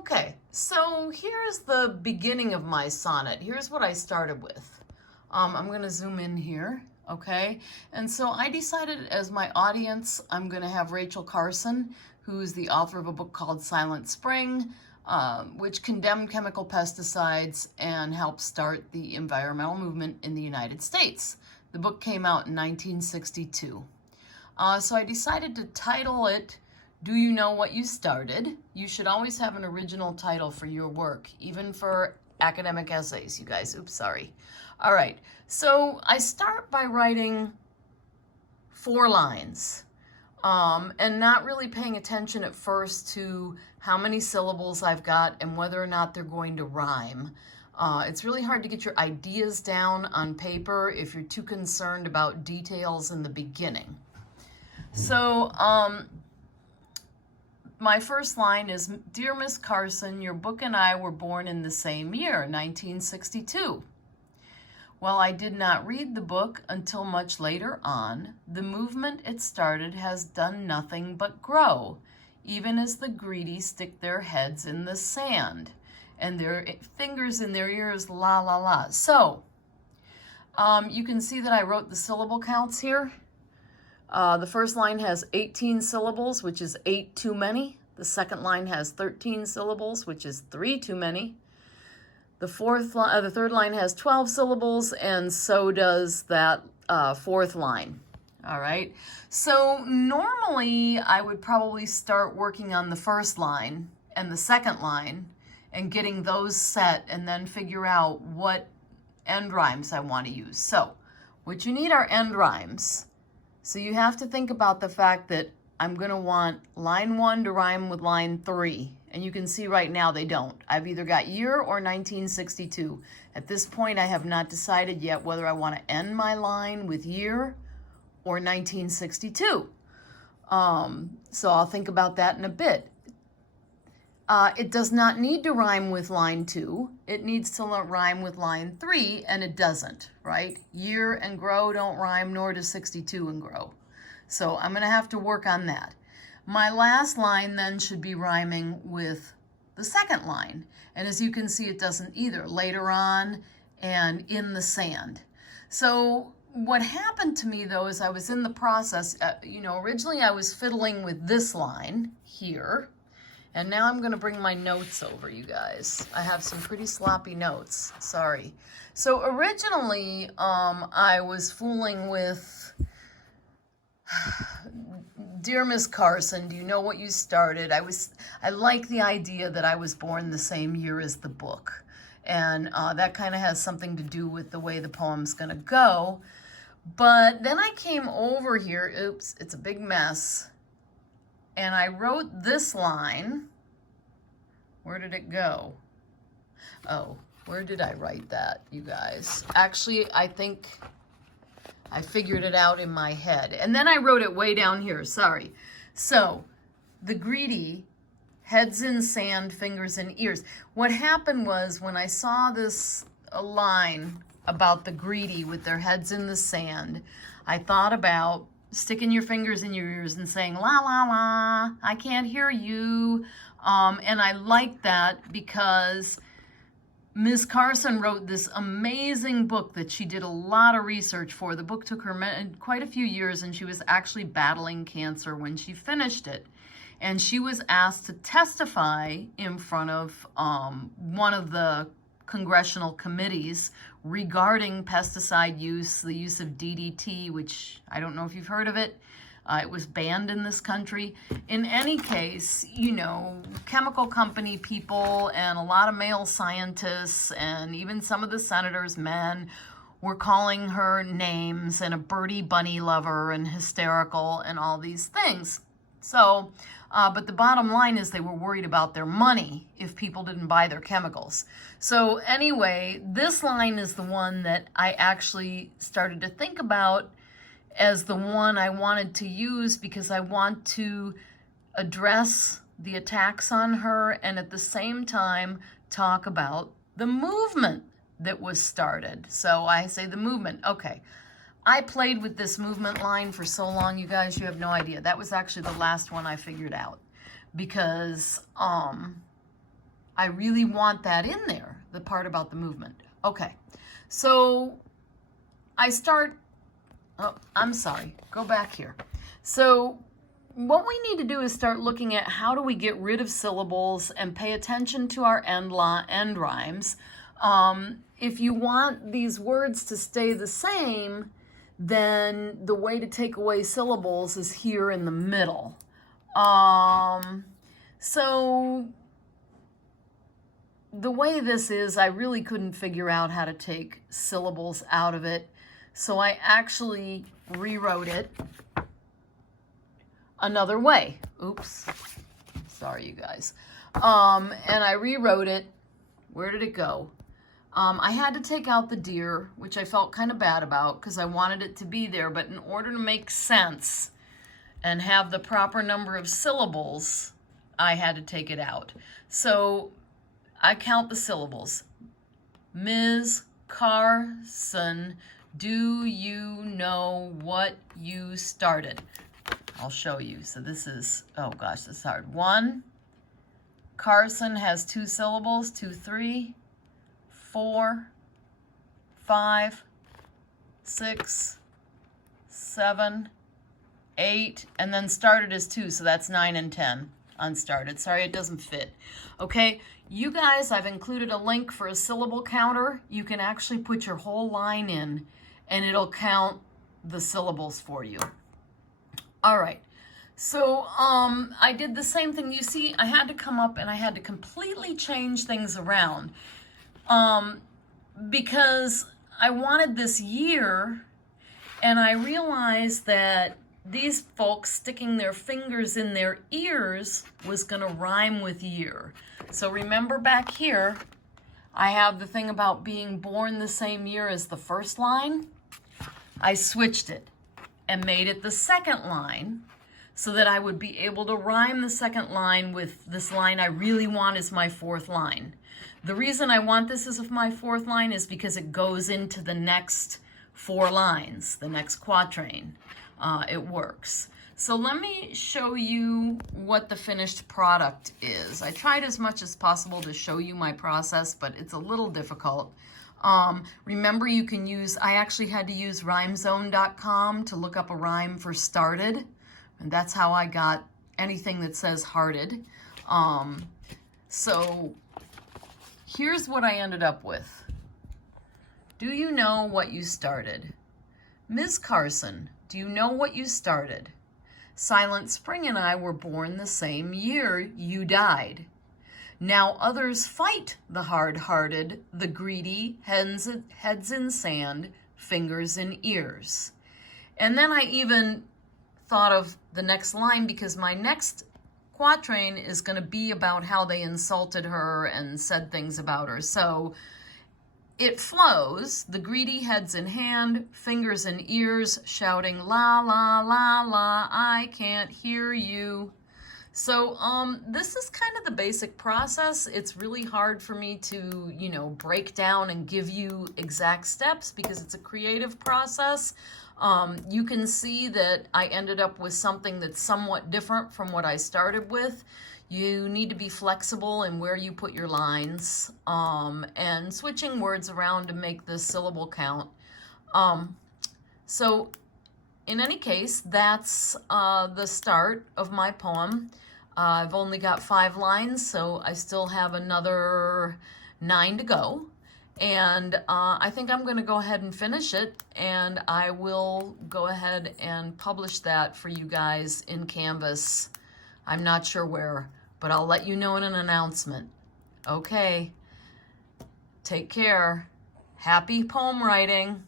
Okay, so here's the beginning of my sonnet. Here's what I started with. I'm going to zoom in here, okay? And so I decided as my audience, I'm going to have Rachel Carson, who's the author of a book called Silent Spring, which condemned chemical pesticides and helped start the environmental movement in the United States. The book came out in 1962. So I decided to title it, Do You Know What You Started? You should always have an original title for your work, even for academic essays, you guys. Oops, sorry. All right, so I start by writing 4 lines and not really paying attention at first to how many syllables I've got and whether or not they're going to rhyme. It's really hard to get your ideas down on paper if you're too concerned about details in the beginning. So, my first line is, Dear Miss Carson, your book and I were born in the same year, 1962. While I did not read the book until much later on, the movement it started has done nothing but grow, even as the greedy stick their heads in the sand and their fingers in their ears, la la la. So, you can see that I wrote the syllable counts here. The first line has 18 syllables, which is 8 too many. The second line has 13 syllables, which is 3 too many. The third line has 12 syllables, and so does that fourth line. All right. So normally I would probably start working on the first line and the second line and getting those set and then figure out what end rhymes I want to use. So what you need are end rhymes. So you have to think about the fact that I'm going to want line 1 to rhyme with line 3. And you can see right now they don't. I've either got year or 1962. At this point, I have not decided yet whether I want to end my line with year or 1962. So I'll think about that in a bit. It does not need to rhyme with line 2. It needs to rhyme with line 3, and it doesn't, right? Year and grow don't rhyme, nor does 62 and grow. So I'm going to have to work on that. My last line then should be rhyming with the second line. And as you can see, it doesn't either. Later on and in the sand. So what happened to me, though, is I was in the process, originally I was fiddling with this line here. And now I'm going to bring my notes over, you guys. I have some pretty sloppy notes. Sorry. So originally, I was fooling with, Dear Miss Carson, do you know what you started? I like the idea that I was born the same year as the book. And that kind of has something to do with the way the poem's going to go. But then I came over here. Oops, it's a big mess. And I wrote this line. Where did it go? Oh, where did I write that, you guys? Actually, I think I figured it out in my head. And then I wrote it way down here, sorry. So, the greedy, heads in sand, fingers in ears. What happened was when I saw this line about the greedy with their heads in the sand, I thought about sticking your fingers in your ears and saying, la, la, la, I can't hear you. And I like that because Ms. Carson wrote this amazing book that she did a lot of research for. The book took her quite a few years, and she was actually battling cancer when she finished it. And she was asked to testify in front of one of the congressional committees regarding pesticide use, the use of DDT, which I don't know if you've heard of it. It was banned in this country. In any case, chemical company people and a lot of male scientists and even some of the senators, men, were calling her names and a birdie bunny lover and hysterical and all these things. So, but the bottom line is they were worried about their money if people didn't buy their chemicals. So anyway, this line is the one that I actually started to think about as the one I wanted to use because I want to address the attacks on her and at the same time talk about the movement that was started. So I say the movement. Okay. I played with this movement line for so long, you guys, you have no idea. That was actually the last one I figured out because I really want that in there, the part about the movement. Okay, so I start, oh, I'm sorry, go back here. So what we need to do is start looking at how do we get rid of syllables and pay attention to our end rhymes. If you want these words to stay the same, then the way to take away syllables is here in the middle. So the way this is, I really couldn't figure out how to take syllables out of it. So I actually rewrote it another way. Oops. Sorry, you guys. And I rewrote it. Where did it go? I had to take out the deer, which I felt kind of bad about because I wanted it to be there. But in order to make sense and have the proper number of syllables, I had to take it out. So I count the syllables. Ms. Carson, do you know what you started? I'll show you. So this is, oh gosh, this is hard. 1, Carson has 2 syllables, 2, 3, 4, 5, 6, 7, 8, and then started is 2, so that's 9 and 10. Unstarted. Sorry, it doesn't fit. Okay, you guys, I've included a link for a syllable counter. You can actually put your whole line in, and it'll count the syllables for you. All right, so I did the same thing. You see, I had to come up and I had to completely change things around because I wanted this year, and I realized that these folks sticking their fingers in their ears was going to rhyme with year. So remember back here, I have the thing about being born the same year as the first line. I switched it and made it the second line so that I would be able to rhyme the second line with this line I really want as my 4th line. The reason I want this as my 4th line is because it goes into the next 4 lines, the next quatrain. It works. So let me show you what the finished product is. I tried as much as possible to show you my process, but it's a little difficult. Remember, you can use, I actually had to use rhymezone.com to look up a rhyme for started, and that's how I got anything that says hearted. So here's what I ended up with. Do you know what you started? Ms. Carson, do you know what you started? Silent Spring and I were born the same year you died. Now others fight the hard-hearted, the greedy, heads in sand, fingers in ears. And then I even thought of the next line because my next quatrain is going to be about how they insulted her and said things about her. So it flows, the greedy heads in hand, fingers in ears, shouting, la, la, la, la, I can't hear you. So this is kind of the basic process. It's really hard for me to, break down and give you exact steps because it's a creative process. You can see that I ended up with something that's somewhat different from what I started with. You need to be flexible in where you put your lines and switching words around to make the syllable count. So in any case, that's the start of my poem. I've only got 5 lines, so I still have another 9 to go. And I think I'm going to go ahead and finish it, and I will go ahead and publish that for you guys in Canvas. I'm not sure where, but I'll let you know in an announcement. Okay, take care. Happy poem writing.